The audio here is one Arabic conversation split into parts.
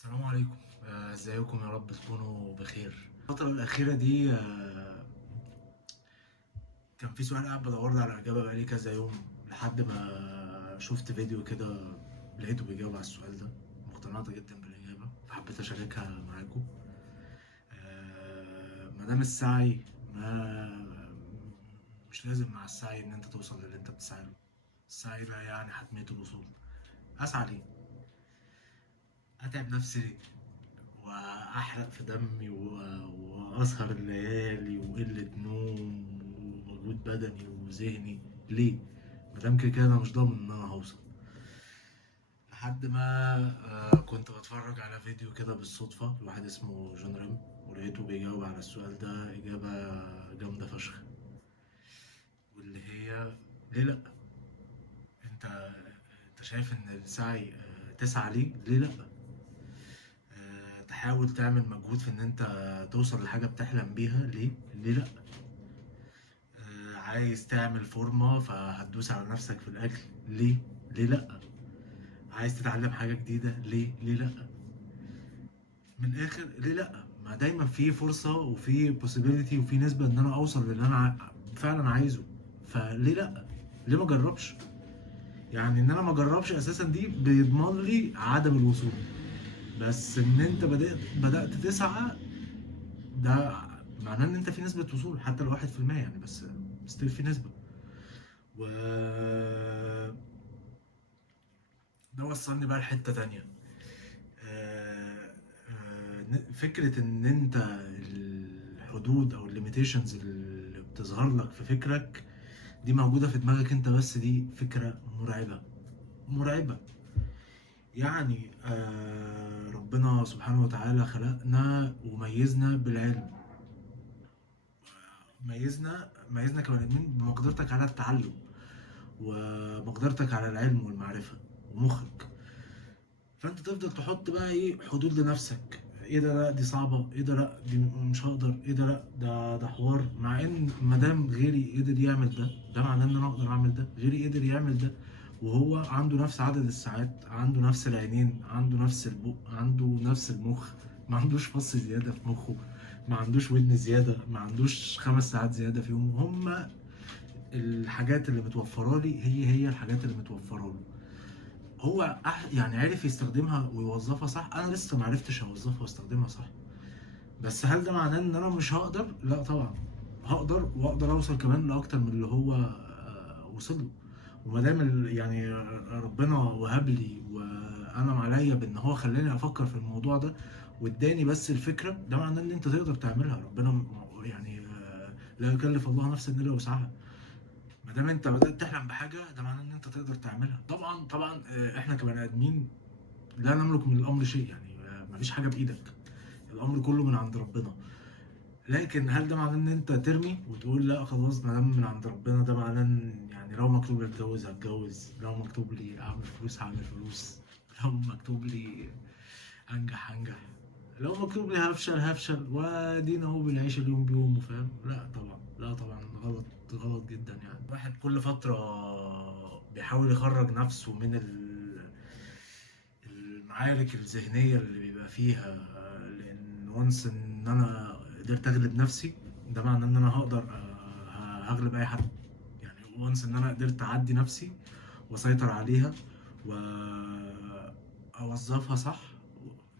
السلام عليكم. ازيكم؟ يا رب تكونوا بخير. الفترة الأخيرة دي كان في سؤال قاعد بدور له على إجابة بقالي كذا يوم، لحد ما شفت فيديو كده لقيته بيجاوب على السؤال ده. مقتنعت جدا بالإجابة فحبيت أشاركها معاكم. ما دام السعي ما مش لازم مع السعي إن أنت توصل للي أنت بتسعى له. السعي لا يعني حتمية الوصول. أسعى ليه؟ أتعب نفسي ليه؟ واحرق في دمي واسهر الليالي وقلة نوم ومجهود بدني وذهني ليه؟ مادام كده كده انا مش ضامن ان انا هوصل. لحد ما كنت بتفرج على فيديو كده بالصدفة لواحد اسمه جون ريم، ولقيته بيجاوب على السؤال ده إجابة جامدة فشخ، واللي هي ليه لأ؟ انت شايف ان السعي تسعى ليه لأ؟ تحاول تعمل مجهود في ان انت توصل لحاجة بتحلم بيها ليه لأ؟ عايز تعمل فورمة فهتدوس على نفسك في الأكل ليه لأ؟ عايز تتعلم حاجة جديدة ليه لأ؟ من الآخر ليه لأ؟ ما دايما في فرصة وفي possibility وفي نسبة إن أنا أوصل للي أنا فعلا عايزه، فليه لأ؟ ليه ما أجربش؟ يعني إن أنا ما أجربش أساسا دي بيضمن لي عدم الوصول، بس إن أنت بدأت تسعى ده معناه إن أنت في نسبة وصول حتى لو 1%، يعني بس ستيل في نسبة. و ده وصلني بقى لحتة تانية. فكرة ان انت الحدود او الليميتيشنز اللي بتظهر لك في فكرك دي موجودة في دماغك انت، بس دي فكرة مرعبة مرعبة. يعني ربنا سبحانه وتعالى خلقنا وميزنا بالعلم، ميزنا كبني ادمين بمقدرتك على التعلم ومقدرتك على العلم والمعرفة ومخك. فانت تفضل تحط بقى ايه حدود لنفسك، ايه ده لا دي صعبه، ايه ده لا دي مش هقدر، ايه ده لا ده حوار، مع ان مادام غيري قدر يعمل ده معناه ان انا اقدر اعمل ده. غيري قدر يعمل ده وهو عنده نفس عدد الساعات، عنده نفس العينين، عنده نفس البق، عنده نفس المخ، ما عندوش فص زياده في مخه، ما عندوش ودن زياده، ما عندوش 5 ساعات زياده في يومه. هما الحاجات اللي متوفره لي هي الحاجات اللي متوفره له. هو يعني عرف يستخدمها ويوظفها صح، انا لسه ما عرفتش اوظفها واستخدمها صح. بس هل ده معناه ان انا مش هقدر؟ لا طبعا هقدر، واقدر اوصل كمان لاكتر من اللي هو وصل له. وما دام يعني ربنا وهب لي وانعم عليا بان هو خلاني افكر في الموضوع ده واداني بس الفكره، ده معناه ان انت تقدر تعملها. ربنا يعني لا يكلف الله نفسا الا وسعها. ما دام انت بدات تحلم بحاجه ده معناه ان انت تقدر تعملها. طبعا احنا كبني ادمين لا نملك من الامر شيء، يعني مفيش حاجه بايدك، الامر كله من عند ربنا. لكن هل ده معناه ان انت ترمي وتقول لا خلاص ما دام من عند ربنا؟ ده معناه ان يعني لو مكتوب لي اتجوز هتجوز، لو مكتوب لي اعمل فلوس هعمل فلوس، لو مكتوب لي انجح هنجح، لو مكتوب لي هفشل وادينا اهو بنعيش اليوم بيومه، فاهم؟ لا طبعا لا طبعا، غلط غلط جدا. يعني الواحد كل فترة بيحاول يخرج نفسه من المعارك الذهنية اللي بيبقى فيها، لأن وانس إن أنا قدرت أغلب نفسي ده معناه إن أنا هقدر هغلب أي حد. يعني وانس إن أنا قدرت أعدي نفسي وأسيطر عليها وأوظفها صح،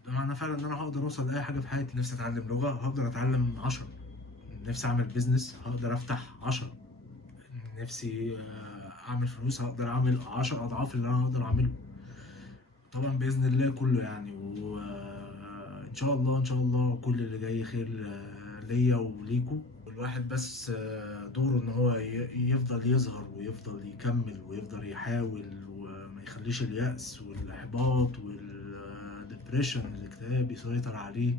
ده معناه فعلا إن أنا هقدر أوصل لأي حاجة في حياتي. نفسي أتعلم لغة هقدر أتعلم 10، نفسي أعمل بيزنس هقدر أفتح 10، نفسي أعمل فلوس هقدر أعمل 10 أضعاف اللي أنا هقدر أعمله. طبعا باذن الله كله يعني، وان شاء الله ان شاء الله كل اللي جاي خير ليا وليكوا. الواحد بس دوره ان هو يفضل يظهر ويفضل يكمل ويفضل يحاول وما يخليش اليأس والاحباط والدبريشن الاكتئاب يسيطر عليه.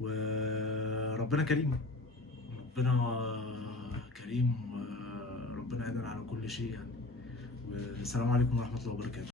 وربنا كريم، ربنا كريم، وربنا قادر على كل شيء يعني. والسلام عليكم ورحمة الله وبركاته.